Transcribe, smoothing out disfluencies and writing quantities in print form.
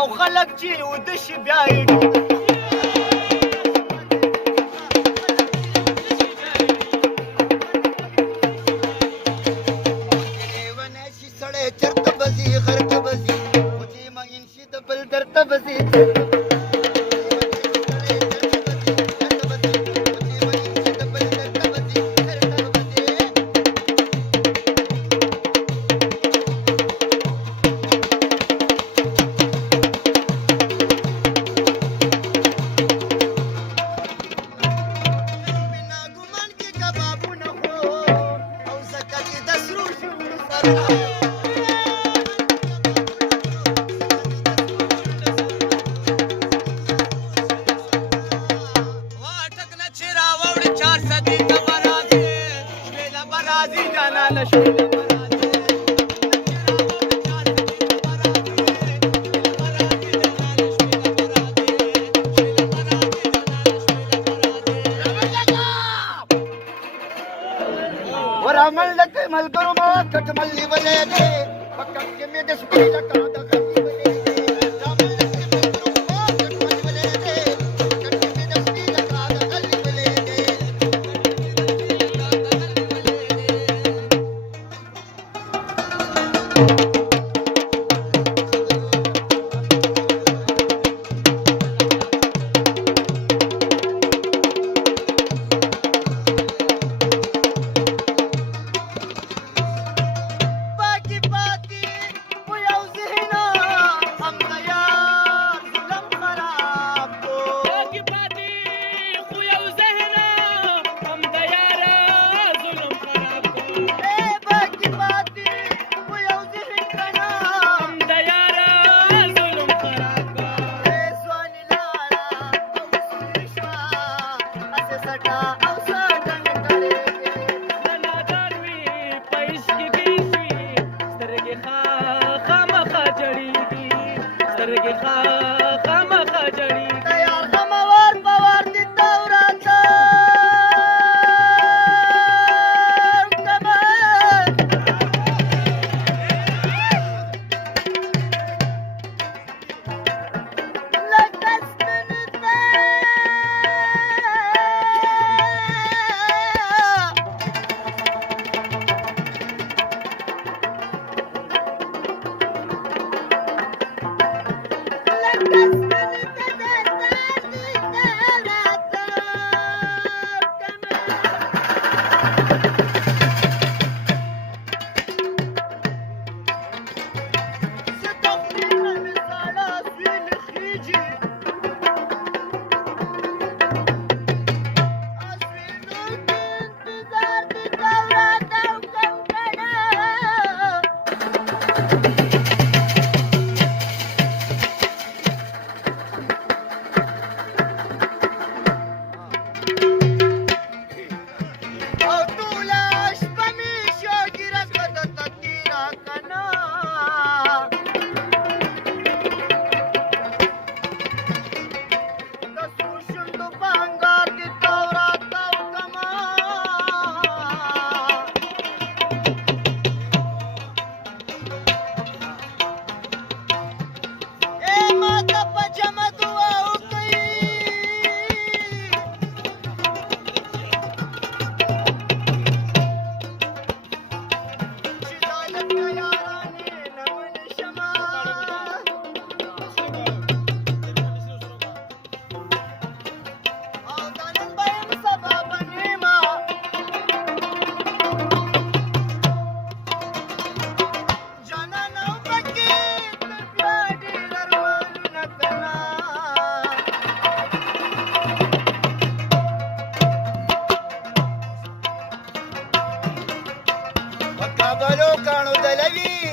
او خلک چې وده شي بیا یې لیونی شي سړی چرته به ځي غر ته به ځي خو چې مین شي د بل درته به ځي ورعمل لك ملګرو ما کټ ملي ولې دې پکټ کې مې د سپي ټکا د غلي ولې دې رعمل لك ملګرو ما کټ ملي ولې دې پکټ کې مې د سپي ټکا د غلي ولې دې کابلو کانو دلوي